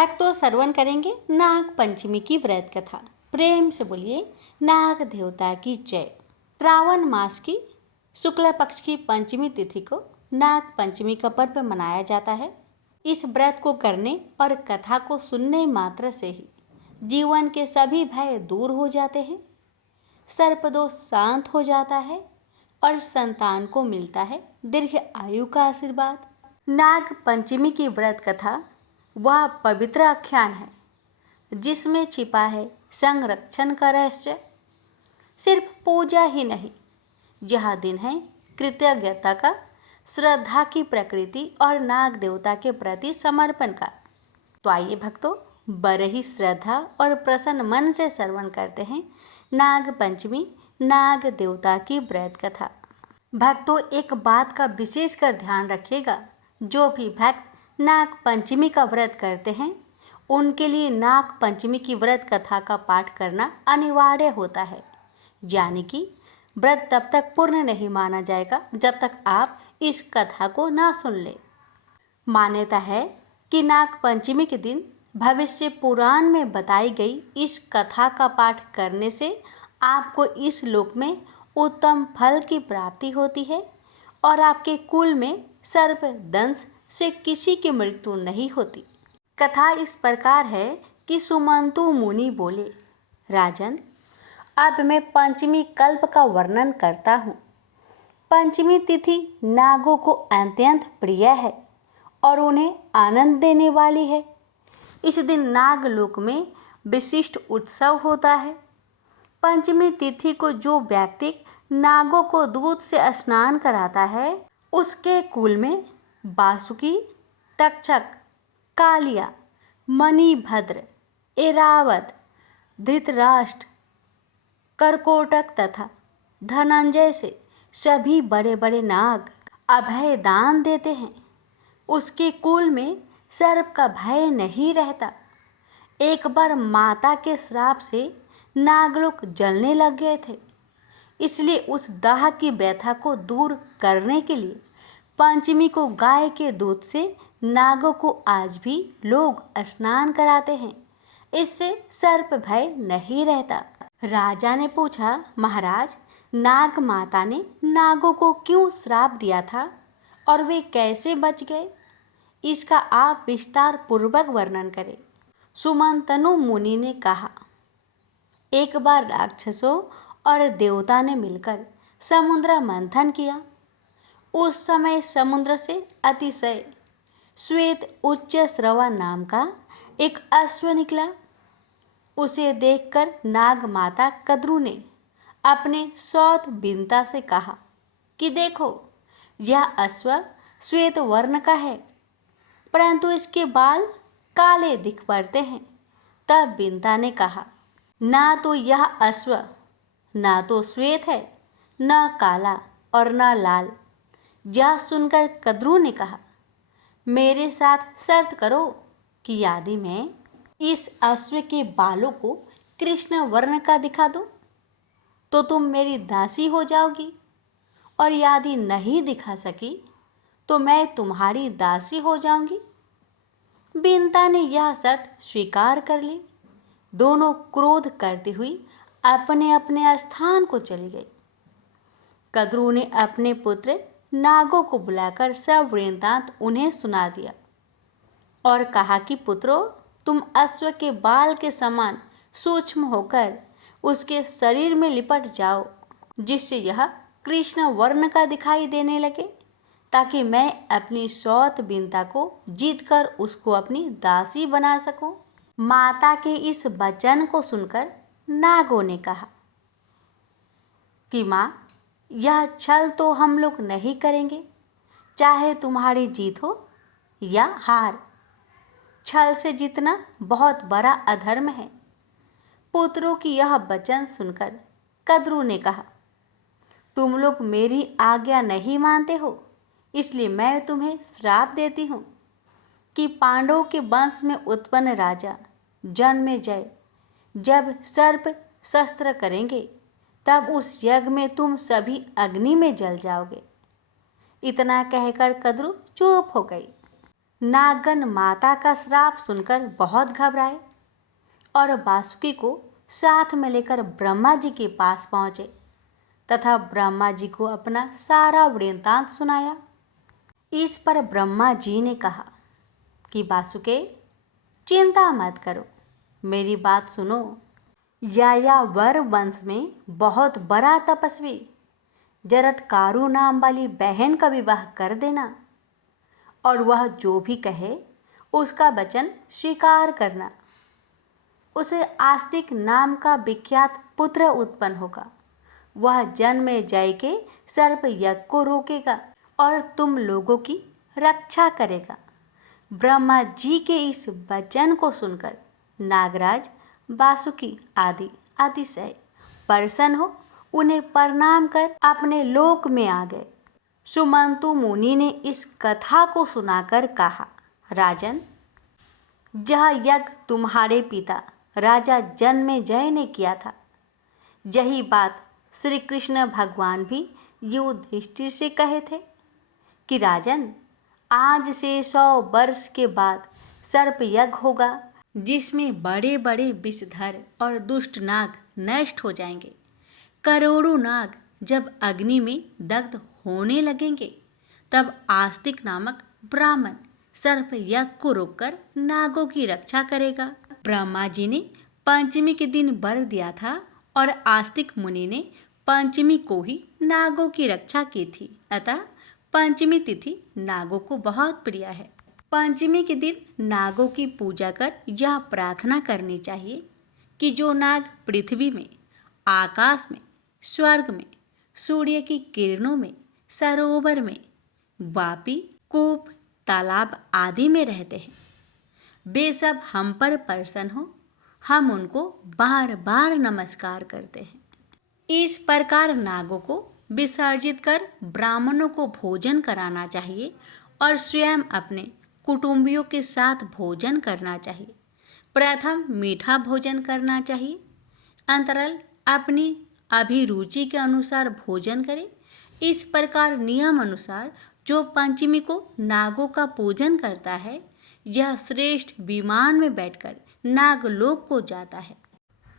भक्तों श्रवण करेंगे नाग पंचमी की व्रत कथा। प्रेम से बोलिए नाग देवता की जय। श्रावण मास की शुक्ल पक्ष की पंचमी तिथि को नाग पंचमी का पर्व मनाया जाता है। इस व्रत को करने और कथा को सुनने मात्र से ही जीवन के सभी भय दूर हो जाते हैं, सर्पदोष शांत हो जाता है और संतान को मिलता है दीर्घ आयु का आशीर्वाद। नाग पंचमी की व्रत कथा वह पवित्र आख्यान है जिसमें छिपा है संरक्षण का रहस्य। सिर्फ पूजा ही नहीं, यह दिन है कृतज्ञता का, श्रद्धा की प्रकृति और नाग देवता के प्रति समर्पण का। तो आइए भक्तों, बड़े ही श्रद्धा और प्रसन्न मन से श्रवण करते हैं नाग पंचमी नाग देवता की व्रत कथा। भक्तों, एक बात का विशेषकर ध्यान रखिएगा, जो भी भक्त नाग पंचमी का व्रत करते हैं उनके लिए नाग पंचमी की व्रत कथा का पाठ करना अनिवार्य होता है। यानी कि व्रत तब तक पूर्ण नहीं माना जाएगा जब तक आप इस कथा को ना सुन ले। मान्यता है कि नाग पंचमी के दिन भविष्य पुराण में बताई गई इस कथा का पाठ करने से आपको इस लोक में उत्तम फल की प्राप्ति होती है और आपके कुल में सर्प दंश से किसी की मृत्यु नहीं होती। कथा इस प्रकार है कि सुमंतु मुनि बोले, राजन, अब मैं पंचमी कल्प का वर्णन करता हूँ। पंचमी तिथि नागों को अत्यंत प्रिय है और उन्हें आनंद देने वाली है। इस दिन नागलोक में विशिष्ट उत्सव होता है। पंचमी तिथि को जो व्यक्ति नागों को दूध से स्नान कराता है उसके कुल में बासुकी, तक्षक, कालिया, मणिभद्र, ऐरावत, धृतराष्ट्र, करकोटक तथा धनंजय से सभी बड़े बड़े नाग अभय दान देते हैं। उसके कुल में सर्प का भय नहीं रहता। एक बार माता के श्राप से नागलोक जलने लग गए थे, इसलिए उस दाह की व्यथा को दूर करने के लिए पंचमी को गाय के दूध से नागों को आज भी लोग स्नान कराते हैं। इससे सर्प भय नहीं रहता। राजा ने पूछा, महाराज, नाग माता ने नागों को क्यों श्राप दिया था और वे कैसे बच गए? इसका आप विस्तार पूर्वक वर्णन करें। सुमंतनु मुनि ने कहा, एक बार राक्षसों और देवता ने मिलकर समुद्र मंथन किया। उस समय समुद्र से अतिशय श्वेत उच्च श्रवा नाम का एक अश्व निकला। उसे देखकर नाग माता कद्रू ने अपने सौत बिनता से कहा कि देखो, यह अश्व श्वेत वर्ण का है, परंतु इसके बाल काले दिख पड़ते हैं। तब बिनता ने कहा, ना तो यह अश्व ना तो श्वेत है, न काला और न लाल। यह सुनकर कद्रू ने कहा, मेरे साथ शर्त करो कि यदि मैं इस अश्व के बालों को कृष्ण वर्ण का दिखा दूं तो तुम मेरी दासी हो जाओगी, और यदि नहीं दिखा सकी तो मैं तुम्हारी दासी हो जाऊंगी। बिनता ने यह शर्त स्वीकार कर ली। दोनों क्रोध करती हुई अपने अपने स्थान को चली गई। कद्रू ने अपने पुत्र नागों को बुलाकर सब वृत्तांत उन्हें सुना दिया और कहा कि पुत्रों, तुम अश्व के बाल के समान सूक्ष्म होकर उसके शरीर में लिपट जाओ, जिससे यह कृष्ण वर्ण का दिखाई देने लगे, ताकि मैं अपनी सौत बिनता को जीतकर उसको अपनी दासी बना सकूं। माता के इस वचन को सुनकर नागों ने कहा कि माँ, यह छल तो हम लोग नहीं करेंगे, चाहे तुम्हारी जीत हो या हार। छल से जीतना बहुत बड़ा अधर्म है। पुत्रों की यह वचन सुनकर कद्रू ने कहा, तुम लोग मेरी आज्ञा नहीं मानते हो, इसलिए मैं तुम्हें श्राप देती हूँ कि पांडवों के वंश में उत्पन्न राजा जन्मेजय जब सर्प शस्त्र करेंगे तब उस यज्ञ में तुम सभी अग्नि में जल जाओगे। इतना कहकर कद्रू चुप हो गई। नागन माता का श्राप सुनकर बहुत घबराए और वासुकी को साथ में लेकर ब्रह्मा जी के पास पहुँचे तथा ब्रह्मा जी को अपना सारा वृत्तांत सुनाया। इस पर ब्रह्मा जी ने कहा कि वासुके, चिंता मत करो, मेरी बात सुनो। यायावर वंश में बहुत बड़ा तपस्वी जरत्कारु नाम वाली बहन का विवाह कर देना और वह जो भी कहे उसका वचन स्वीकार करना। उसे आस्तिक नाम का विख्यात पुत्र उत्पन्न होगा। वह जन्मे जय के सर्प यज्ञ को रोकेगा और तुम लोगों की रक्षा करेगा। ब्रह्मा जी के इस वचन को सुनकर नागराज, वासुकी आदि अतिशय प्रसन्न हो उन्हें प्रणाम कर अपने लोक में आ गए। सुमंतु मुनि ने इस कथा को सुनाकर कहा, राजन, यह यज्ञ तुम्हारे पिता राजा जन्मेजय ने किया था। यही बात श्री कृष्ण भगवान भी युधिष्ठिर से कहे थे कि राजन, आज से 100 वर्ष के बाद सर्प यज्ञ होगा जिसमें बड़े बड़े विषधर और दुष्ट नाग नष्ट हो जाएंगे। करोड़ों नाग जब अग्नि में दग्ध होने लगेंगे तब आस्तिक नामक ब्राह्मण सर्प यज्ञ को रोककर नागों की रक्षा करेगा। ब्रह्मा जी ने पंचमी के दिन वर दिया था और आस्तिक मुनि ने पंचमी को ही नागों की रक्षा की थी। अतः पंचमी तिथि नागों को बहुत प्रिय है। पंचमी के दिन नागों की पूजा कर यह प्रार्थना करनी चाहिए कि जो नाग पृथ्वी में, आकाश में, स्वर्ग में, सूर्य की किरणों में, सरोवर में, वापी, कूप, तालाब आदि में रहते हैं, वे सब हम पर प्रसन्न हो, हम उनको बार बार नमस्कार करते हैं। इस प्रकार नागों को विसर्जित कर ब्राह्मणों को भोजन कराना चाहिए और स्वयं अपने कुटुंबियों के साथ भोजन करना चाहिए। प्रथम मीठा भोजन करना चाहिए, अंतराल अपनी अभिरुचि के अनुसार भोजन करें। इस प्रकार नियम अनुसार जो पंचमी को नागों का पूजन करता है, यह श्रेष्ठ विमान में बैठकर नागलोक को जाता है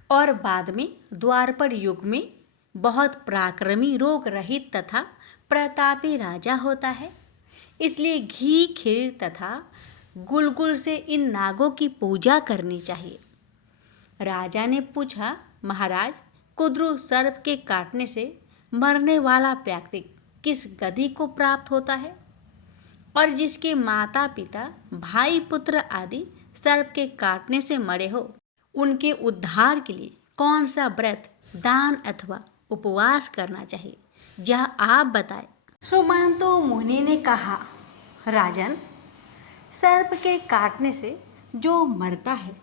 और बाद में द्वापर युग में बहुत पराक्रमी, रोग रहित तथा प्रतापी राजा होता है। इसलिए घी, खीर तथा गुलगुल से इन नागों की पूजा करनी चाहिए। राजा ने पूछा, महाराज, कुद्रु सर्प के काटने से मरने वाला व्यक्ति किस गति को प्राप्त होता है और जिसके माता पिता, भाई, पुत्र आदि सर्प के काटने से मरे हो, उनके उद्धार के लिए कौन सा व्रत, दान अथवा उपवास करना चाहिए, यह आप बताएं। सुमंतु मुनि ने कहा, राजन, सर्प के काटने से जो मरता है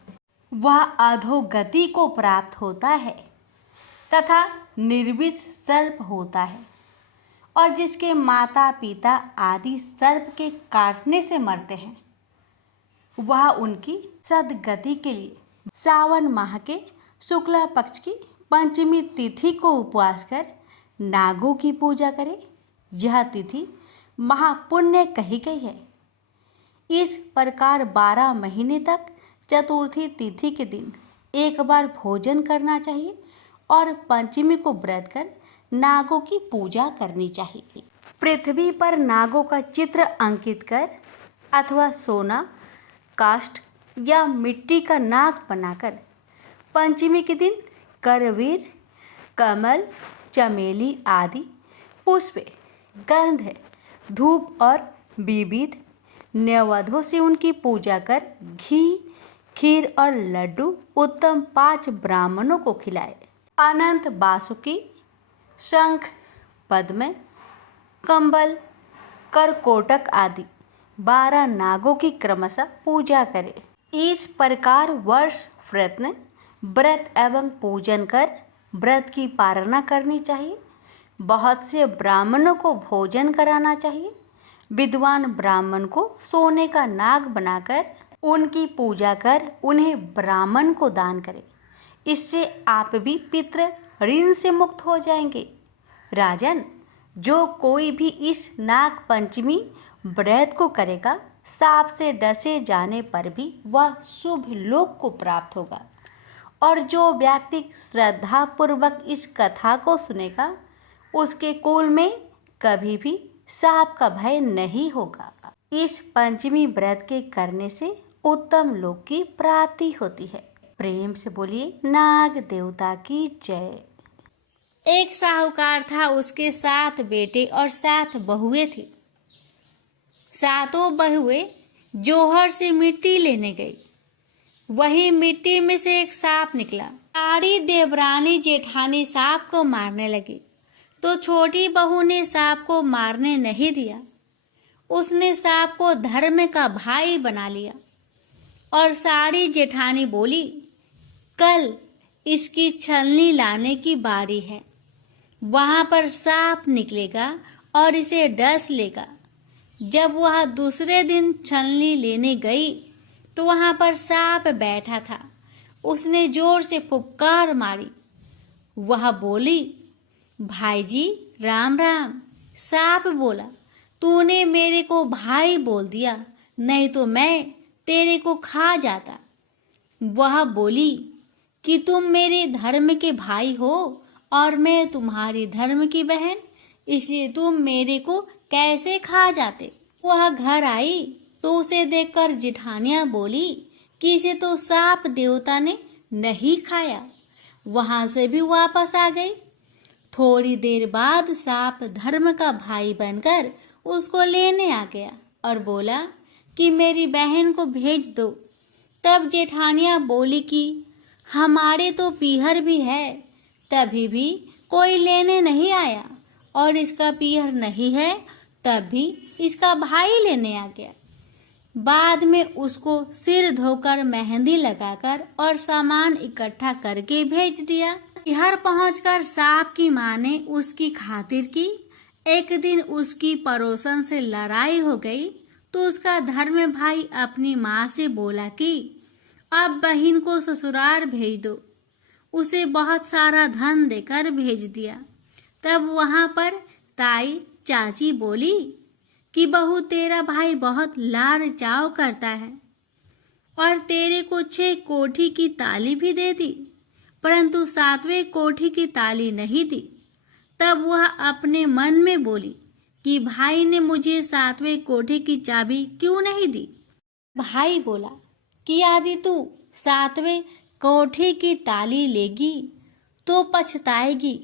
वह अधोगति को प्राप्त होता है तथा निर्विष सर्प होता है, और जिसके माता पिता आदि सर्प के काटने से मरते हैं वह उनकी सद्गति के लिए सावन माह के शुक्ला पक्ष की पंचमी तिथि को उपवास कर नागों की पूजा करे। यह तिथि महापुण्य कही गई है। इस प्रकार 12 महीने तक चतुर्थी तिथि के दिन एक बार भोजन करना चाहिए और पंचमी को व्रत कर नागों की पूजा करनी चाहिए। पृथ्वी पर नागों का चित्र अंकित कर अथवा सोना, काष्ठ या मिट्टी का नाग बनाकर पंचमी के दिन करवीर, कमल, चमेली आदि पुष्प, गंध, धूप और विविध नैवेद्यों से उनकी पूजा कर घी, खीर और लड्डू उत्तम 5 ब्राह्मणों को खिलाए। अनंत वासुकी, शंख, पद्म, कंबल, करकोटक आदि 12 नागों की क्रमशः पूजा करें। इस प्रकार वर्ष प्रयत्न व्रत एवं पूजन कर व्रत की पालना करनी चाहिए। बहुत से ब्राह्मणों को भोजन कराना चाहिए। विद्वान ब्राह्मण को सोने का नाग बनाकर उनकी पूजा कर उन्हें ब्राह्मण को दान करें। इससे आप भी पितृ ऋण से मुक्त हो जाएंगे। राजन, जो कोई भी इस नाग पंचमी व्रत को करेगा सांप से डसे जाने पर भी वह शुभ लोक को प्राप्त होगा। और जो व्यक्ति श्रद्धापूर्वक इस कथा को सुनेगा उसके कुल में कभी भी सांप का भय नहीं होगा। इस पंचमी व्रत के करने से उत्तम लोक की प्राप्ति होती है। प्रेम से बोलिए नाग देवता की जय। एक साहूकार था, उसके 7 बेटे और 7 बहुएं थी। सातों बहुएं जोहर से मिट्टी लेने गई। वही मिट्टी में से एक सांप निकला। सारी देवरानी जेठानी सांप को मारने लगी, तो छोटी बहू ने सांप को मारने नहीं दिया। उसने सांप को धर्म का भाई बना लिया। और सारी जेठानी बोली, कल इसकी छलनी लाने की बारी है। वहां पर सांप निकलेगा और इसे डस लेगा। जब वह दूसरे दिन छलनी लेने गई तो वहां पर सांप बैठा था। उसने जोर से फुफकार मारी। वह बोली, भाई जी राम राम। सांप बोला, तूने मेरे को भाई बोल दिया, नहीं तो मैं तेरे को खा जाता। वह बोली कि तुम मेरे धर्म के भाई हो और मैं तुम्हारी धर्म की बहन, इसलिए तुम मेरे को कैसे खा जाते। वह घर आई तो उसे देखकर जेठानियां बोली कि इसे तो सांप देवता ने नहीं खाया। वहां से भी वापस आ गई। थोड़ी देर बाद सांप धर्म का भाई बनकर उसको लेने आ गया और बोला कि मेरी बहन को भेज दो। तब जेठानियां बोली कि हमारे तो पीहर भी है, तभी भी कोई लेने नहीं आया, और इसका पीहर नहीं है तब भी इसका भाई लेने आ गया। बाद में उसको सिर धोकर मेहंदी लगाकर और सामान इकट्ठा करके भेज दिया। पीहर पहुंचकर सांप की माँ ने उसकी खातिर की। एक दिन उसकी पड़ोसन से लड़ाई हो गई तो उसका धर्म भाई अपनी माँ से बोला कि अब बहन को ससुराल भेज दो। उसे बहुत सारा धन देकर भेज दिया। तब वहां पर ताई चाची बोली कि बहू तेरा भाई बहुत लाड़ चाव करता है और तेरे को 6 कोठी की ताली भी दे दी, परंतु 7वें कोठी की ताली नहीं दी। तब वह अपने मन में बोली कि भाई ने मुझे 7वें कोठी की चाबी क्यों नहीं दी। भाई बोला कि यदि तू 7वें कोठी की ताली लेगी तो पछताएगी,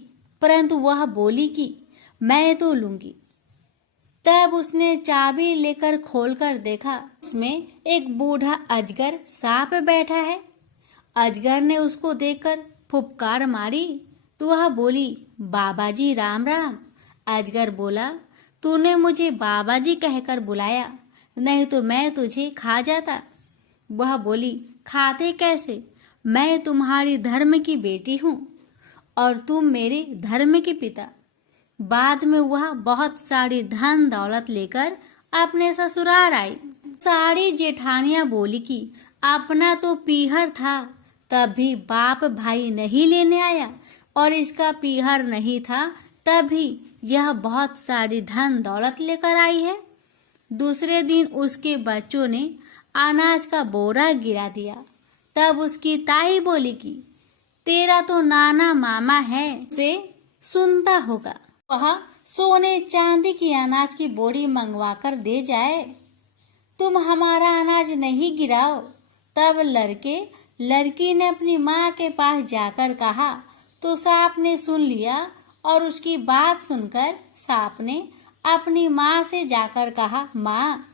परंतु वह बोली कि मैं तो लूंगी। तब उसने चाबी लेकर खोलकर देखा, उसमें एक बूढ़ा अजगर सांप बैठा है। अजगर ने उसको देखकर फुफकार मारी तो वह बोली, बाबा जी राम राम। अजगर बोला, तूने मुझे बाबा जी कहकर बुलाया, नहीं तो मैं तुझे खा जाता। वह बोली, खाते कैसे, मैं तुम्हारी धर्म की बेटी हूँ और तुम मेरे धर्म के पिता। बाद में वह बहुत सारी धन दौलत लेकर अपने ससुराल आई। सारी जेठानियां बोली कि अपना तो पीहर था, तब भी बाप भाई नहीं लेने आया, और इसका पीहर नहीं था तब भी यह बहुत सारी धन दौलत लेकर आई है। दूसरे दिन उसके बच्चों ने अनाज का बोरा गिरा दिया। तब उसकी ताई बोली कि तेरा तो नाना मामा है, उसे सुनता होगा, वह सोने चांदी की अनाज की बोरी मंगवा कर दे जाए। तुम हमारा अनाज नहीं गिराओ। तब लड़की ने अपनी माँ के पास जाकर कहा तो सांप ने सुन लिया, और उसकी बात सुनकर सांप ने अपनी माँ से जाकर कहा, माँ,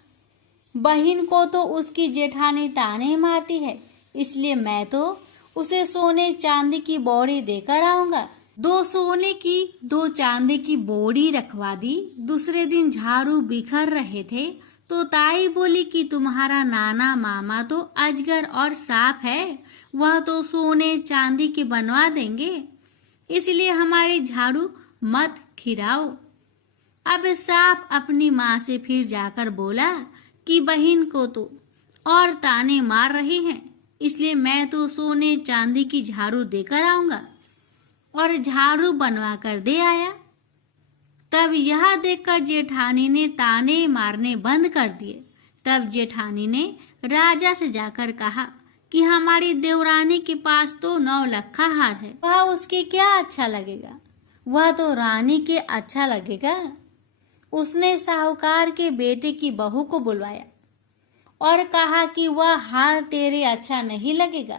बहन को तो उसकी जेठानी ताने मारती है, इसलिए मैं तो उसे सोने चांदी की बोरी देकर आऊंगा। 2 सोने की 2 चांदी की बोरी रखवा दी। दूसरे दिन झाड़ू बिखर रहे थे तो ताई बोली कि तुम्हारा नाना मामा तो अजगर और सांप है, वह तो सोने चांदी के बनवा देंगे, इसलिए हमारी झाड़ू मत खिराओ। अब सांप अपनी माँ से फिर जाकर बोला कि बहन को तो और ताने मार रहे हैं, इसलिए मैं तो सोने चांदी की झाड़ू देकर आऊंगा, और झाड़ू बनवा कर दे आया। तब यह देखकर जेठानी ने ताने मारने बंद कर दिए। तब जेठानी ने राजा से जाकर कहा कि हमारी देवरानी के पास तो 9 लखा हार है, वह उसके क्या अच्छा लगेगा, वह तो रानी के अच्छा लगेगा। उसने साहूकार के बेटे की बहू को बुलवाया और कहा कि वह हार तेरे अच्छा नहीं लगेगा,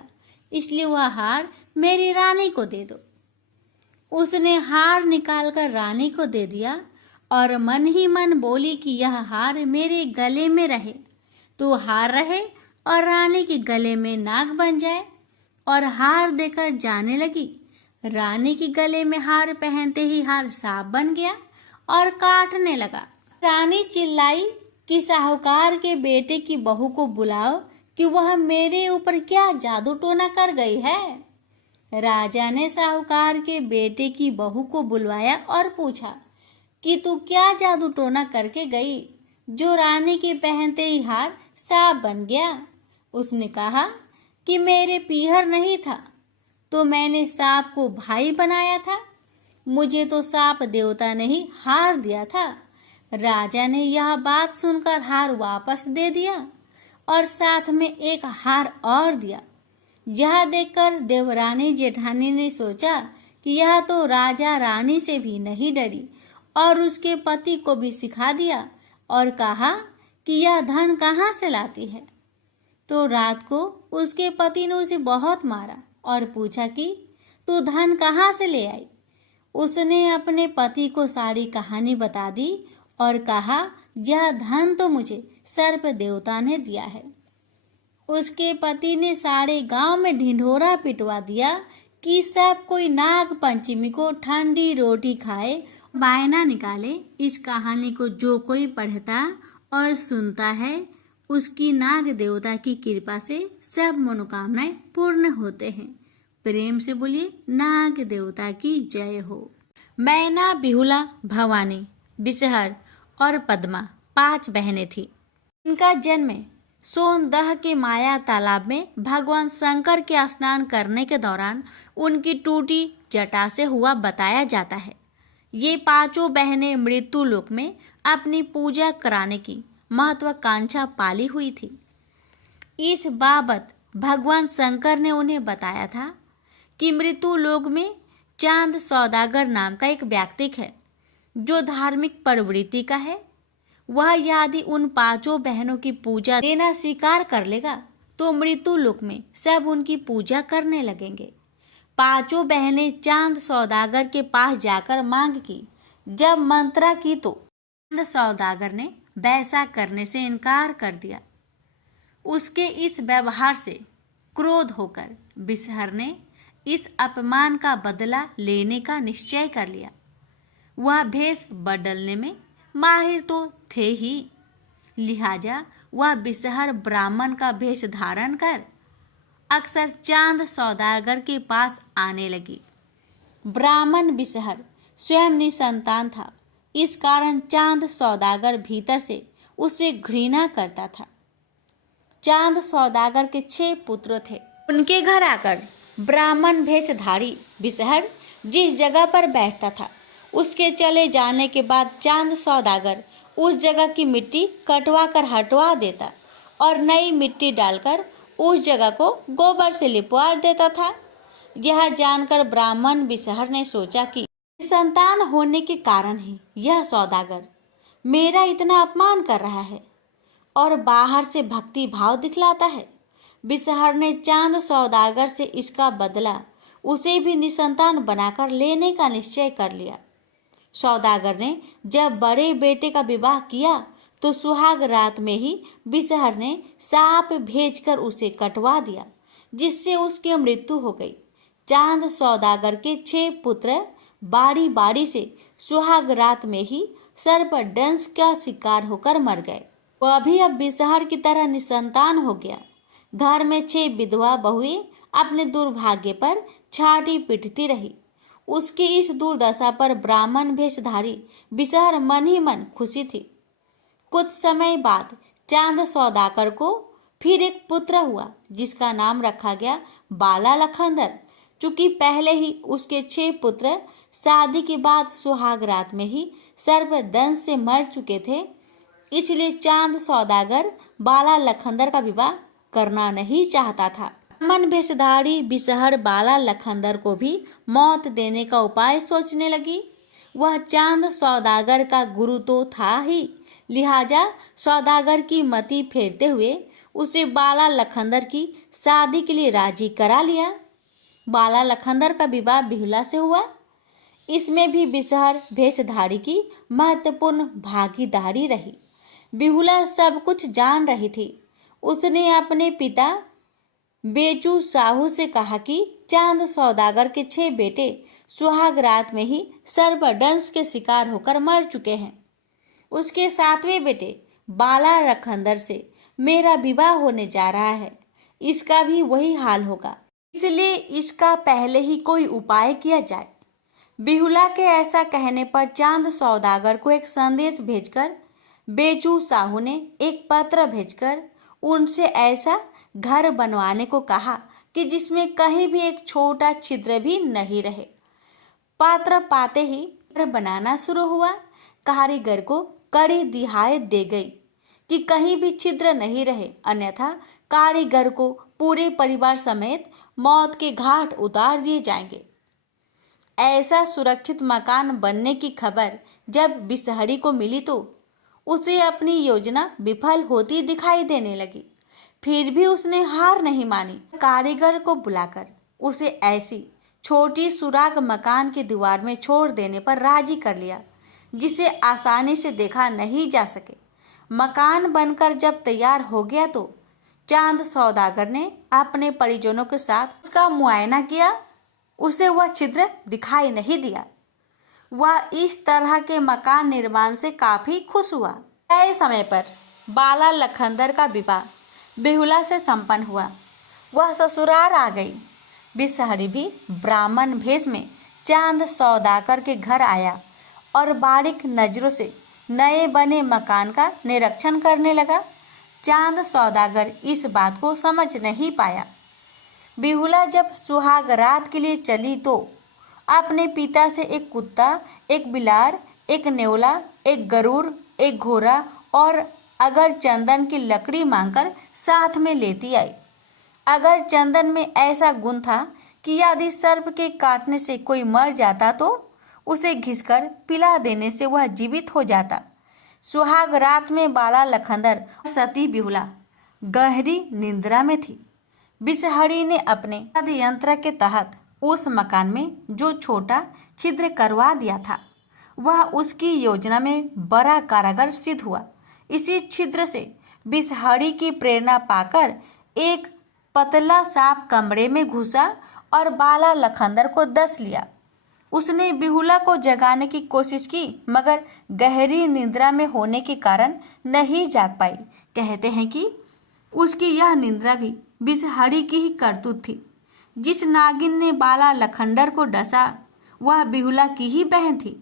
इसलिए वह हार मेरी रानी को दे दो। उसने हार निकालकर रानी को दे दिया और मन ही मन बोली कि यह हार मेरे गले में रहे तो हार रहे और रानी के गले में नाग बन जाए, और हार देकर जाने लगी। रानी के गले में हार पहनते ही हार सांप बन गया और काटने लगा। रानी चिल्लाई कि साहूकार के बेटे की बहू को बुलाओ कि वह मेरे ऊपर क्या जादू टोना कर गई है। राजा ने साहूकार के बेटे की बहू को बुलवाया और पूछा कि तू क्या जादू टोना करके गई जो रानी के पहनते ही हार सांप बन गया। उसने कहा कि मेरे पीहर नहीं था तो मैंने सांप को भाई बनाया था, मुझे तो सांप देवता ने ही हार दिया था। राजा ने यह बात सुनकर हार वापस दे दिया और साथ में एक हार और दिया। यह देखकर देवरानी जेठानी ने सोचा कि यह तो राजा रानी से भी नहीं डरी और उसके पति को भी सिखा दिया और कहा कि यह धन कहाँ से लाती है। तो रात को उसके पति ने उसे बहुत मारा और पूछा कि तू धन कहाँ से ले आई। उसने अपने पति को सारी कहानी बता दी और कहा यह धन तो मुझे सर्प देवता ने दिया है। उसके पति ने सारे गांव में ढिंढोरा पिटवा दिया कि सब कोई नाग पंचमी को ठंडी रोटी खाए, बायना निकाले। इस कहानी को जो कोई पढ़ता और सुनता है उसकी नाग देवता की कृपा से सब मनोकामनाएं पूर्ण होते हैं। प्रेम से बोलिए नाग देवता की जय हो। मैना, बिहुला, भवानी, बिसहर और पद्मा 5 बहनें थीं। इनका जन्म सोनदह के माया तालाब में भगवान शंकर के स्नान करने के दौरान उनकी टूटी जटा से हुआ बताया जाता है। ये 5 बहनें मृत्यु लोक में अपनी पूजा कराने की महत्वाकांक्षा पाली हुई थी। इस बाबत भगवान शंकर ने उन्हें बताया था कि मृत्यु लोक में चांद सौदागर नाम का एक व्यक्ति है जो धार्मिक प्रवृत्ति का है। वह यदि उन 5 बहनों की पूजा देना स्वीकार कर लेगा तो मृत्यु लोक में सब उनकी पूजा करने लगेंगे। 5 बहनें चांद सौदागर के पास जाकर मांग की। जब मंत्रा की तो चांद सौदागर ने वैसा करने से इनकार कर दिया। उसके इस व्यवहार से क्रोध होकर बिसहर ने इस अपमान का बदला लेने का निश्चय कर लिया। वह भेष बदलने में माहिर तो थे ही, लिहाजा वह बिसहर ब्राह्मण का भेष धारण कर अक्सर चांद सौदागर के पास आने लगी। ब्राह्मण बिसहर स्वयं निसंतान था, इस कारण चांद सौदागर भीतर से उससे घृणा करता था। चांद सौदागर के 6 पुत्र थे। उनके घर आकर ब्राह्मण भेषधारी बिसहर जिस जगह पर बैठता था उसके चले जाने के बाद चांद सौदागर उस जगह की मिट्टी कटवा कर हटवा देता और नई मिट्टी डालकर उस जगह को गोबर से लिपवा देता था। यह जानकर ब्राह्मण बिसहर ने सोचा कि संतान होने के कारण ही यह सौदागर मेरा इतना अपमान कर रहा है और बाहर से भक्ति भाव दिखलाता है। बिसहर ने चांद सौदागर से इसका बदला उसे भी निसंतान बनाकर लेने का निश्चय कर लिया। सौदागर ने जब बड़े बेटे का विवाह किया तो सुहाग रात में ही बिसहर ने सांप भेजकर उसे कटवा दिया, जिससे उसकी मृत्यु हो गई। चांद सौदागर के 6 पुत्र बारी बारी से सुहाग रात में ही सर्प दंश का शिकार होकर मर गए। वह भी अब बिसहर की तरह निसंतान हो गया। घर में 6 विधवा बहुएं अपने दुर्भाग्य पर छाती पीटती रही। उसकी इस दुर्दशा पर ब्राह्मण भेषधारी बिसहर मन ही मन खुशी थी। कुछ समय बाद चांद सौदागर को फिर एक पुत्र हुआ जिसका नाम रखा गया बाला लखनदर। चूंकि पहले ही उसके 6 पुत्र शादी के बाद सुहाग रात में ही सर्प दंश से मर चुके थे, इसलिए चांद सौदागर बाला लखंदर का विवाह करना नहीं चाहता था। मन भेषधारी बिसहर बाला लखंदर को भी मौत देने का उपाय सोचने लगी। वह चांद सौदागर का गुरु तो था ही, लिहाजा सौदागर की मति फेरते हुए उसे बाला लखंदर की शादी के लिए राजी करा लिया। बाला लखंदर का विवाह बिहुला से हुआ। इसमें भी बिसहर भेषधारी की महत्वपूर्ण भागीदारी रही। बिहुला सब कुछ जान रही थी। उसने अपने पिता बेचू साहू से कहा कि चांद सौदागर के 6 बेटे सुहाग रात में ही सर्पदंश के शिकार होकर मर चुके हैं। उसके 7वें बेटे बाला लखंदर से मेरा विवाह होने जा रहा है। इसका भी वही हाल होगा, इसलिए इसका पहले ही कोई उपाय किया जाए। बिहुला के ऐसा कहने पर चांद सौदागर को एक संदेश भेजकर बेचू साहू ने एक पत्र भेजकर उनसे ऐसा घर बनवाने को कहा कि जिसमें कहीं भी एक छोटा छिद्र भी नहीं रहे। पत्र पाते ही घर बनाना शुरू हुआ। कारीगर को कड़ी दिहायत दे गई कि कहीं भी छिद्र नहीं रहे, अन्यथा कारीगर को पूरे परिवार समेत मौत के घाट उतार दिए जाएंगे। ऐसा सुरक्षित मकान बनने की खबर जब बिसहरी को मिली तो उसे अपनी योजना विफल होती दिखाई देने लगी। फिर भी उसने हार नहीं मानी। कारीगर को बुलाकर उसे ऐसी छोटी सुराग मकान की दीवार में छोड़ देने पर राजी कर लिया जिसे आसानी से देखा नहीं जा सके। मकान बनकर जब तैयार हो गया तो चांद सौदागर ने अपने परिजनों के साथ उसका मुआयना किया। उसे वह छिद्र दिखाई नहीं दिया। वह इस तरह के मकान निर्माण से काफी खुश हुआ। तय समय पर बाला लखंदर का विवाह बिहुला से संपन्न हुआ। वह ससुराल आ गई। बिसहरी भी ब्राह्मण भेष में चांद सौदागर के घर आया और बारीक नजरों से नए बने मकान का निरीक्षण करने लगा। चांद सौदागर इस बात को समझ नहीं पाया। बिहुला जब सुहाग रात के लिए चली तो अपने पिता से एक कुत्ता, एक बिलार, एक नेवला, एक गरुड़, एक घोड़ा और अगर चंदन की लकड़ी मांगकर साथ में लेती आई। अगर चंदन में ऐसा गुण था कि यदि सर्प के काटने से कोई मर जाता तो उसे घिसकर पिला देने से वह जीवित हो जाता। सुहाग रात में बाला लखंदर सती बिहुला गहरी निंद्रा में थी। बिसहरी ने अपने यंत्र के तहत उस मकान में जो छोटा छिद्र करवा दिया था वह उसकी योजना में बड़ा कारगर सिद्ध हुआ। इसी छिद्र से बिसहरी की प्रेरणा पाकर एक पतला सांप कमरे में घुसा और बाला लखंदर को डस लिया। उसने बिहुला को जगाने की कोशिश की मगर गहरी निद्रा में होने के कारण नहीं जाग पाई। कहते हैं कि उसकी यह निद्रा भी बिसहरी की ही करतूत थी। जिस नागिन ने बाला लखंदर को डसा वह बिहुला की ही बहन थी।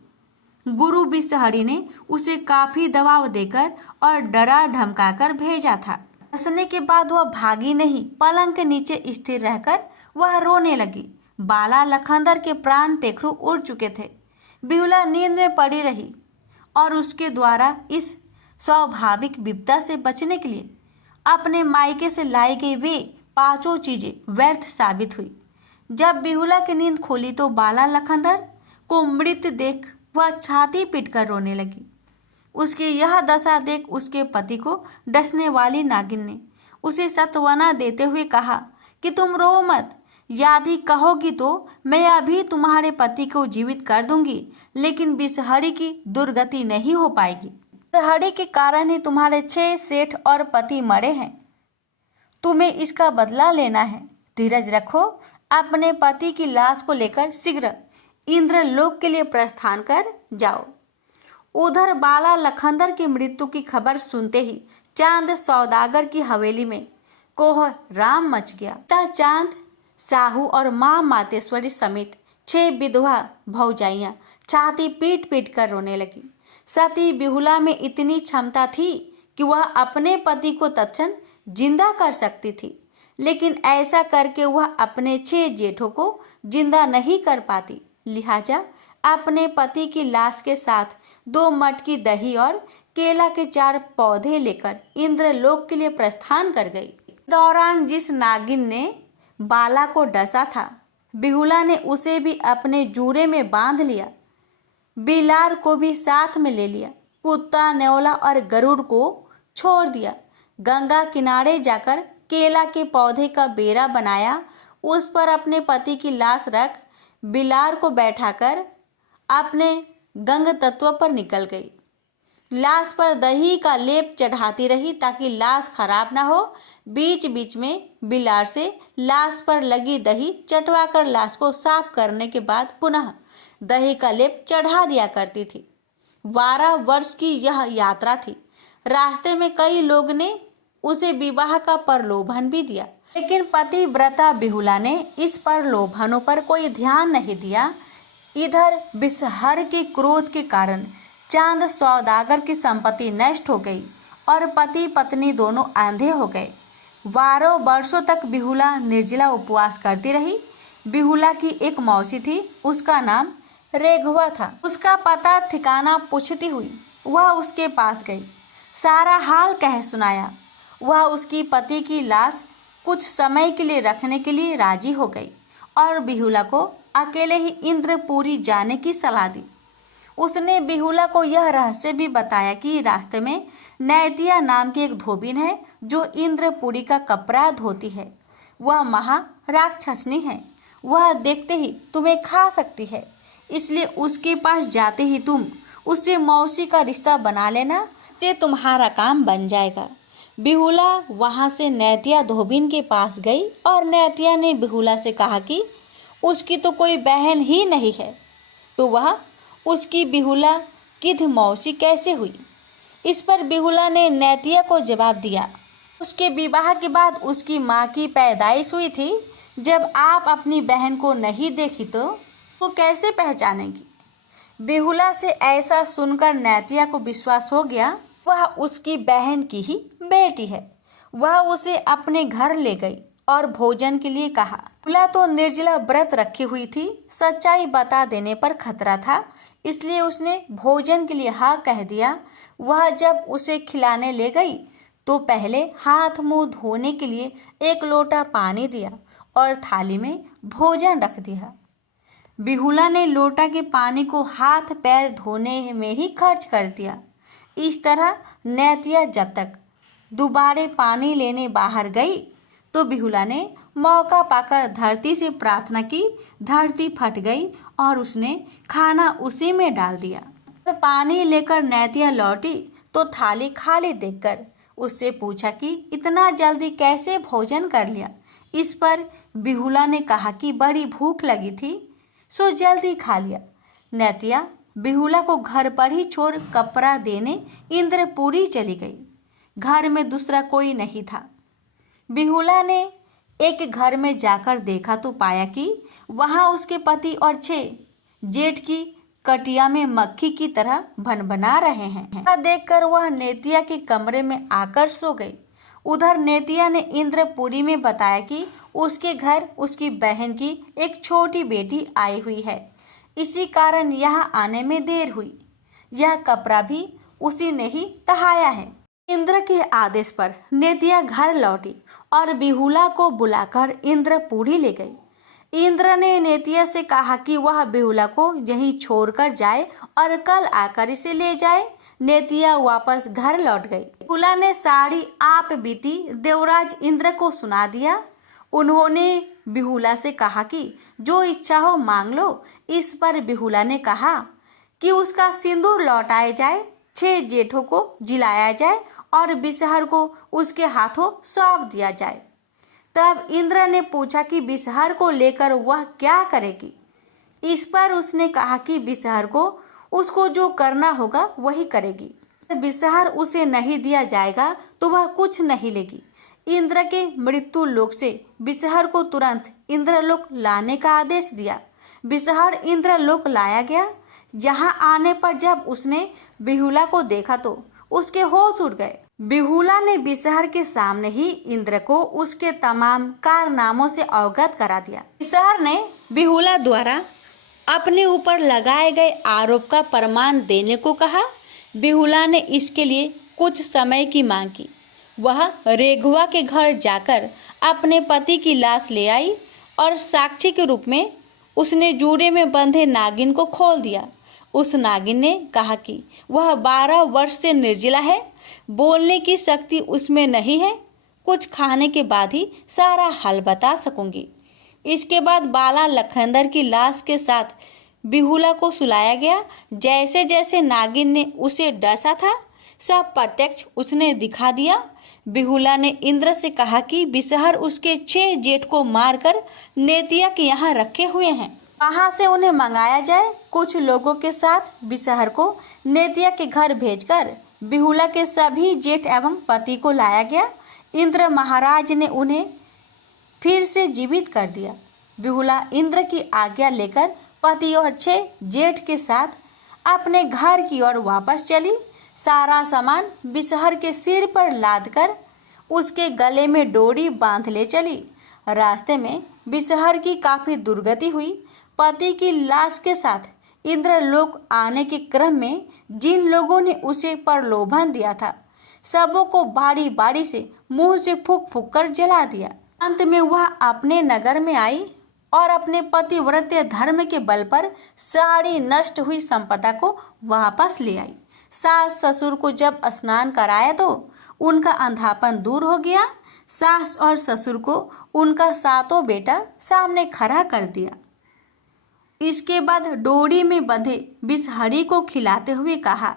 गुरु बिसहरी ने उसे काफी दबाव देकर और डरा धमकाकर भेजा था। डसने के बाद वह भागी नहीं, पलंग के नीचे स्थिर रहकर वह रोने लगी। बाला लखंदर के प्राण पेखरू उड़ चुके थे। बिहुला नींद में पड़ी रही और उसके द्वारा इस स्वाभाविक विपदा से बचने के लिए अपने मायके से लाई गई वे 5 चीजें व्यर्थ साबित हुई। जब बिहुला की नींद खोली तो बाला लखंदर को मृत देख वह छाती पीटकर रोने लगी। उसकी यह दशा देख उसके पति को डसने वाली नागिन ने उसे सांत्वना देते हुए कहा कि तुम रो मत, यदि कहोगी तो मैं अभी तुम्हारे पति को जीवित कर दूंगी, लेकिन बिसहरी की दुर्गति नहीं हो पाएगी। बिसहरी के कारण ही तुम्हारे 6 सेठ और पति मरे हैं। तुम्हें इसका बदला लेना है। धीरज रखो। अपने पति की लाश को लेकर शीघ्र इंद्रलोक के लिए प्रस्थान कर जाओ। उधर बाला लखंदर की मृत्यु की खबर सुनते ही चांद सौदागर की हवेली में कोहराम मच गया। पिता चांद साहू और माँ मातेश्वरी समेत 6 विधवा भौजाइयाँ छाती पीट पीट कर रोने लगी। सती बिहुला में इतनी क्षमता थी कि वह अपने पति को तत्क्षण जिंदा कर सकती थी, लेकिन ऐसा करके वह अपने 6 जेठों को जिंदा नहीं कर पाती। लिहाजा अपने पति की लाश के साथ 2 मटकी दही और केला के 4 पौधे लेकर इंद्रलोक के लिए प्रस्थान कर गई। दौरान जिस नागिन ने बाला को डसा था, बिहुला ने उसे भी अपने जूरे में बांध लिया। बिलार को भी साथ में ले लिया। कुत्ता, न्योला और गरुड़ को छोड़ दिया। गंगा किनारे जाकर केला के पौधे का बेरा बनाया, उस पर अपने पति की लाश रख बिलार को बैठाकर अपने गंग तत्व पर निकल गई। लाश पर दही का लेप चढ़ाती रही ताकि लाश खराब ना हो। बीच बीच में बिलार से लाश पर लगी दही चटवाकर लाश को साफ करने के बाद पुनः दही का लेप चढ़ा दिया करती थी। 12 वर्ष की यह यात्रा थी। रास्ते में कई लोग ने उसे विवाह का प्रलोभन भी दिया, लेकिन पतिव्रता बिहुला ने इस प्रलोभनों पर कोई ध्यान नहीं दिया। इधर बिसहर के क्रोध के कारण चांद सौदागर की संपत्ति नष्ट हो गई और पति पत्नी दोनों अंधे हो गए। 12 वर्षों तक बिहुला निर्जला उपवास करती रही। बिहुला की एक मौसी थी, उसका नाम रेघवा था। उसका पता ठिकाना पूछती हुई वह उसके पास गई, सारा हाल कह सुनाया। वह उसकी पति की लाश कुछ समय के लिए रखने के लिए राजी हो गई और बिहुला को अकेले ही इंद्रपुरी जाने की सलाह दी। उसने बिहुला को यह रहस्य भी बताया कि रास्ते में नैतिया नाम की एक धोबिन है जो इंद्रपुरी का कपड़ा धोती है। वह महाराक्षसनी है, वह देखते ही तुम्हें खा सकती है, इसलिए उसके पास जाते ही तुम उससे मौसी का रिश्ता बना लेना, ते तुम्हारा काम बन जाएगा। बिहुला वहाँ से नैतिया धोबिन के पास गई और नैतिया ने बिहुला से कहा कि उसकी तो कोई बहन ही नहीं है, तो वह उसकी बिहुला किध मौसी कैसे हुई। इस पर बिहुला ने नैतिया को जवाब दिया, उसके विवाह के बाद उसकी माँ की पैदाइश हुई थी। जब आप अपनी बहन को नहीं देखी तो वो कैसे पहचानेगी। बिहुला से ऐसा सुनकर नैतिया को विश्वास हो गया वह उसकी बहन की ही बेटी है। वह उसे अपने घर ले गई और भोजन के लिए कहा। बिहुला तो निर्जला व्रत रखी हुई थी, सच्चाई बता देने पर खतरा था, इसलिए उसने भोजन के लिए हाँ कह दिया। वह जब उसे खिलाने ले गई तो पहले हाथ मुंह धोने के लिए 1 लोटा पानी दिया और थाली में भोजन रख दिया। बिहुला ने लोटा के पानी को हाथ पैर धोने में ही खर्च कर दिया। इस तरह नैतिया जब तक दोबारे पानी लेने बाहर गई तो बिहुला ने मौका पाकर धरती से प्रार्थना की। धरती फट गई और उसने खाना उसी में डाल दिया। पानी लेकर नैतिया लौटी तो थाली खाली देखकर उससे पूछा कि इतना जल्दी कैसे भोजन कर लिया। इस पर बिहुला ने कहा कि बड़ी भूख लगी थी सो जल्दी खा लिया। नैतिया बिहुला को घर पर ही छोड़ कपड़ा देने इंद्रपुरी चली गई। घर में दूसरा कोई नहीं था। बिहुला ने एक घर में जाकर देखा तो पाया कि वहां उसके पति और 6 जेठ की कटिया में मक्खी की तरह भनभना रहे हैं। देखकर वह नेतिया के कमरे में आकर सो गई। उधर नेतिया ने इंद्रपुरी में बताया कि उसके घर उसकी बहन की एक छोटी बेटी आई हुई है, इसी कारण यहाँ आने में देर हुई। यह कपड़ा भी उसी ने ही तहाया है। इंद्र के आदेश पर नेतिया घर लौटी और बिहुला को बुलाकर इंद्रपुरी ले गई। इंद्र ने नेतिया से कहा कि वह बिहुला को यहीं छोड़कर जाए और कल आकर इसे ले जाए। नेतिया वापस घर लौट गई। बिहुला ने सारी आप बीती देवराज इंद्र को सुना दिया। उन्होंने बिहुला से कहा कि जो इच्छा हो मांग लो। इस पर बिहुला ने कहा कि उसका सिंदूर लौटाया जाए, 6 जेठों को जिलाया जाए और बिसहर को उसके हाथों सौंप दिया जाए। तब इंद्र ने पूछा कि बिसहर को लेकर वह क्या करेगी। इस पर उसने कहा कि बिसहर को उसको जो करना होगा वही करेगी। बिसहर उसे नहीं दिया जाएगा तो वह कुछ नहीं लेगी। इंद्र के मृत्यु लोक से बिसहर को तुरंत इंद्रलोक लाने का आदेश दिया। बिसहर इंद्रलोक लाया गया। यहाँ आने पर जब उसने बिहुला को देखा तो उसके होश उड़ गए। बिहुला ने बिसहर के सामने ही इंद्र को उसके तमाम कारनामों से अवगत करा दिया। बिसहर ने बिहुला द्वारा अपने ऊपर लगाए गए आरोप का प्रमाण देने को कहा। बिहुला ने इसके लिए कुछ समय की मांग की। वह रेघुआ के घर जाकर अपने पति की लाश ले आई और साक्षी के रूप में उसने जूड़े में बंधे नागिन को खोल दिया। उस नागिन ने कहा कि वह 12 वर्ष से निर्जला है, बोलने की शक्ति उसमें नहीं है, कुछ खाने के बाद ही सारा हाल बता सकूंगी। इसके बाद बाला लखनदर की लाश के साथ बिहुला को सुलाया गया। जैसे जैसे नागिन ने उसे डसा था, सब प्रत्यक्ष उसने दिखा दिया। बिहुला ने इंद्र से कहा कि बिसहर उसके 6 जेठ को मारकर नेतिया के यहाँ रखे हुए हैं, वहाँ से उन्हें मंगाया जाए। कुछ लोगों के साथ बिसहर को नेतिया के घर भेजकर बिहुला के सभी जेठ एवं पति को लाया गया। इंद्र महाराज ने उन्हें फिर से जीवित कर दिया। बिहुला इंद्र की आज्ञा लेकर पति और 6 जेठ के साथ अपने घर की ओर वापस चली। सारा सामान बिसहर के सिर पर लादकर उसके गले में डोरी बांध ले चली। रास्ते में बिसहर की काफी दुर्गति हुई। पति की लाश के साथ इंद्रलोक आने के क्रम में जिन लोगों ने उसे प्रलोभन दिया था, सबों को बारी बारी से मुंह से फूंक फूंक कर जला दिया। अंत में वह अपने नगर में आई और अपने पतिव्रत्य धर्म के बल पर सारी नष्ट हुई संपदा को वापस ले आई। सास ससुर को जब स्नान कराया तो उनका अंधापन दूर हो गया। सास और ससुर को उनका 7 बेटा सामने खड़ा कर दिया। इसके बाद डोरी में बंधे बिसहरी को खिलाते हुए कहा,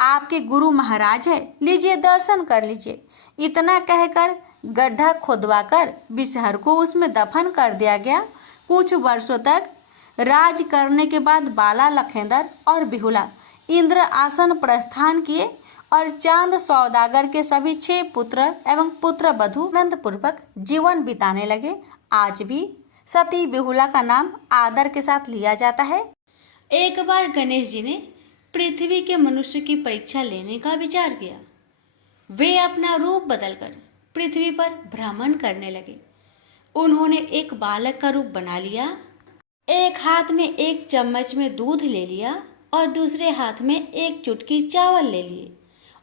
आपके गुरु महाराज है, लीजिए दर्शन कर लीजिए। इतना कहकर गड्ढा खुदवाकर बिसहर को उसमें दफन कर दिया गया। कुछ वर्षों तक राज करने के बाद बाला लखेंदर और बिहुला इंद्र आसन प्रस्थान किए और चांद सौदागर के सभी 6 पुत्र एवं पुत्र वधू आनंद पूर्वक जीवन बिताने लगे। आज भी सती बिहुला का नाम आदर के साथ लिया जाता है। एक बार गणेश जी ने पृथ्वी के मनुष्य की परीक्षा लेने का विचार किया। वे अपना रूप बदलकर पृथ्वी पर भ्रमण करने लगे। उन्होंने एक बालक का रूप बना लिया। एक हाथ में एक चम्मच में दूध ले लिया और दूसरे हाथ में एक चुटकी चावल ले लिए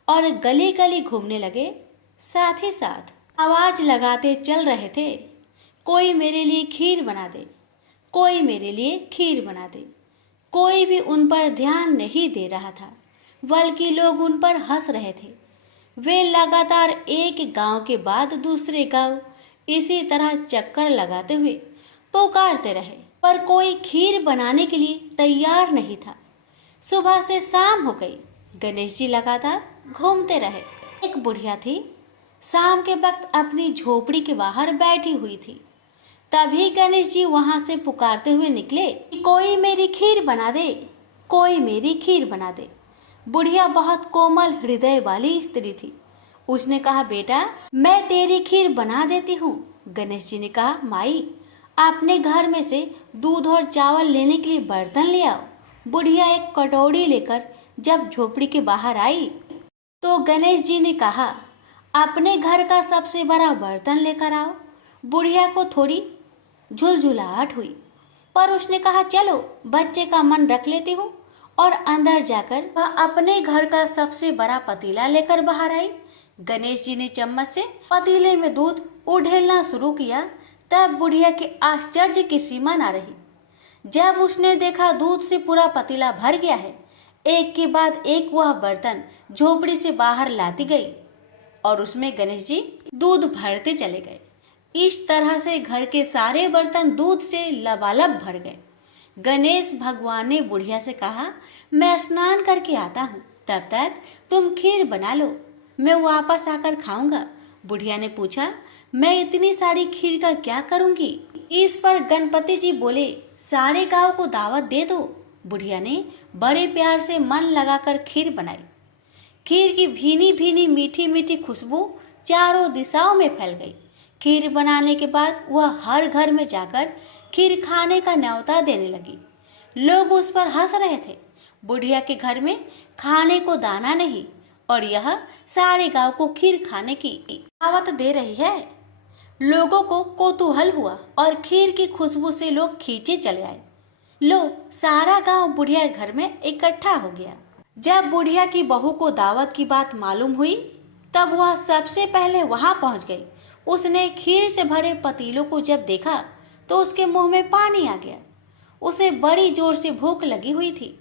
और गली गली घूमने लगे। साथ ही साथ आवाज लगाते चल रहे थे, कोई मेरे लिए खीर बना दे, कोई मेरे लिए खीर बना दे। कोई भी उन पर ध्यान नहीं दे रहा था, बल्कि लोग उन पर हंस रहे थे। वे लगातार एक गांव के बाद दूसरे गांव इसी तरह चक्कर लगाते हुए पुकारते रहे, पर कोई खीर बनाने के लिए तैयार नहीं था। सुबह से शाम हो गई, गणेश जी लगातार घूमते रहे। एक बुढ़िया थी, शाम के वक्त अपनी झोपड़ी के बाहर बैठी हुई थी। तभी गणेश जी वहां से पुकारते हुए निकले कि कोई मेरी खीर बना दे, कोई मेरी खीर बना दे। बुढ़िया बहुत कोमल हृदय वाली स्त्री थी। उसने कहा, बेटा मैं तेरी खीर बना देती हूँ। गणेश जी ने कहा, माई अपने घर में से दूध और चावल लेने के लिए बर्तन ले आओ। बुढ़िया एक कटोरी लेकर जब झोपड़ी के बाहर आई तो गणेश जी ने कहा, अपने घर का सबसे बड़ा बर्तन लेकर आओ। बुढ़िया को थोड़ी झुलझुलाहट हुई, पर उसने कहा, चलो बच्चे का मन रख लेती हूँ। और अंदर जाकर वह अपने घर का सबसे बड़ा पतीला लेकर बाहर आई। गणेश जी ने चम्मच से पतीले में दूध उड़ेलना शुरू किया। तब बुढ़िया के आश्चर्य की सीमा न रही। जब उसने देखा दूध से पूरा पतीला भर गया है, एक के बाद एक वह बर्तन झोपड़ी से बाहर लाती गई और उसमें गणेश जी दूध भरते चले गए। इस तरह से घर के सारे बर्तन दूध से लबालब भर गए। गणेश भगवान ने बुढ़िया से कहा, मैं स्नान करके आता हूँ, तब तक तुम खीर बना लो, मैं वापस आकर खाऊंगा। बुढ़िया ने पूछा, मैं इतनी सारी खीर का क्या करूंगी? इस पर गणपति जी बोले, सारे गांव को दावत दे दो। बुढ़िया ने बड़े प्यार से मन लगाकर खीर बनाई। खीर की भीनी भीनी मीठी मीठी खुशबू चारों दिशाओं में फैल गई। खीर बनाने के बाद वह हर घर में जाकर खीर खाने का न्योता देने लगी। लोग उस पर हंस रहे थे। बुढ़िया के घर में खाने को दाना नहीं और यह सारे गांव को खीर खाने की दावत दे रही है। लोगों को कौतूहल हुआ और खीर की खुशबू से लोग खींचे चले आए। लो, सारा गांव बुढ़िया घर में इकट्ठा हो गया। जब बुढ़िया की बहू को दावत की बात मालूम हुई तब वह सबसे पहले वहां पहुंच गई। उसने खीर से भरे पतीलों को जब देखा तो उसके मुंह में पानी आ गया। उसे बड़ी जोर से भूख लगी हुई थी।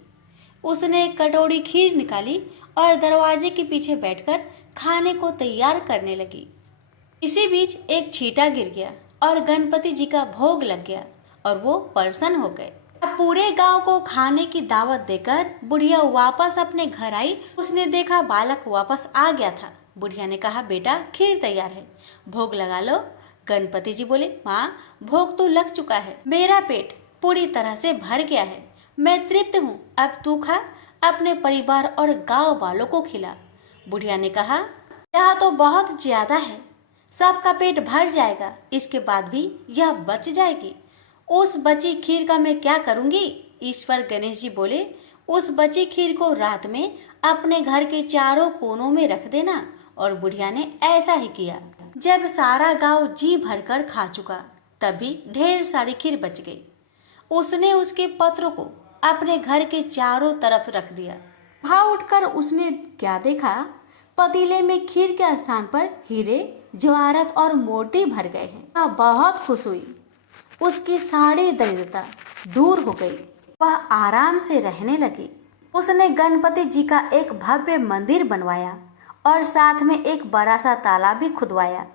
उसने एक कटोरी खीर निकाली और दरवाजे के पीछे बैठकर खाने को तैयार करने लगी। इसी बीच एक छींटा गिर गया और गणपति जी का भोग लग गया और वो प्रसन्न हो गए। अब पूरे गांव को खाने की दावत देकर बुढ़िया वापस अपने घर आई। उसने देखा बालक वापस आ गया था। बुढ़िया ने कहा, बेटा खीर तैयार है, भोग लगा लो। गणपति जी बोले, माँ भोग तो लग चुका है, मेरा पेट पूरी तरह से भर गया है, मैं तृप्त हूँ, अब तू खा, अपने परिवार और गांव वालों को खिला। बुढ़िया ने कहा, यह तो बहुत ज्यादा है, सबका पेट भर जाएगा, इसके बाद भी यह बच जाएगी। उस बची खीर का मैं क्या करूंगी? ईश्वर गणेश जी बोले, उस बची खीर को रात में अपने घर के चारों कोनों में रख देना। और बुढ़िया ने ऐसा ही किया। जब सारा गांव जी भरकर खा चुका तभी ढेर सारी खीर बच गई। उसने उसके पत्र को अपने घर के चारों तरफ रख दिया। वहां उठकर उसने क्या देखा? पतीले में खीर के स्थान पर हीरे, जवाहरात और मोती भर गए हैं। बहुत खुश हुई। उसकी सारी दरिद्रता दूर हो गई। वह आराम से रहने लगी। उसने गणपति जी का एक भव्य मंदिर बनवाया और साथ में एक बड़ा सा तालाब भी खुदवाया।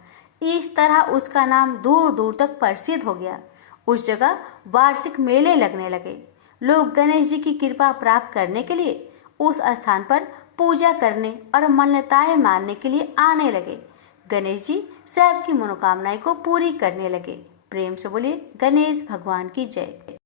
इस तरह उसका नाम दूर दूर तक प्रसिद्ध हो गया। उस जगह वार्षिक मेले लगने लगे। लोग गणेश जी की कृपा प्राप्त करने के लिए उस स्थान पर पूजा करने और मान्यताएं मानने के लिए आने लगे। गणेश जी सबकी मनोकामनाएं को पूरी करने लगे। प्रेम से बोलिए गणेश भगवान की जय।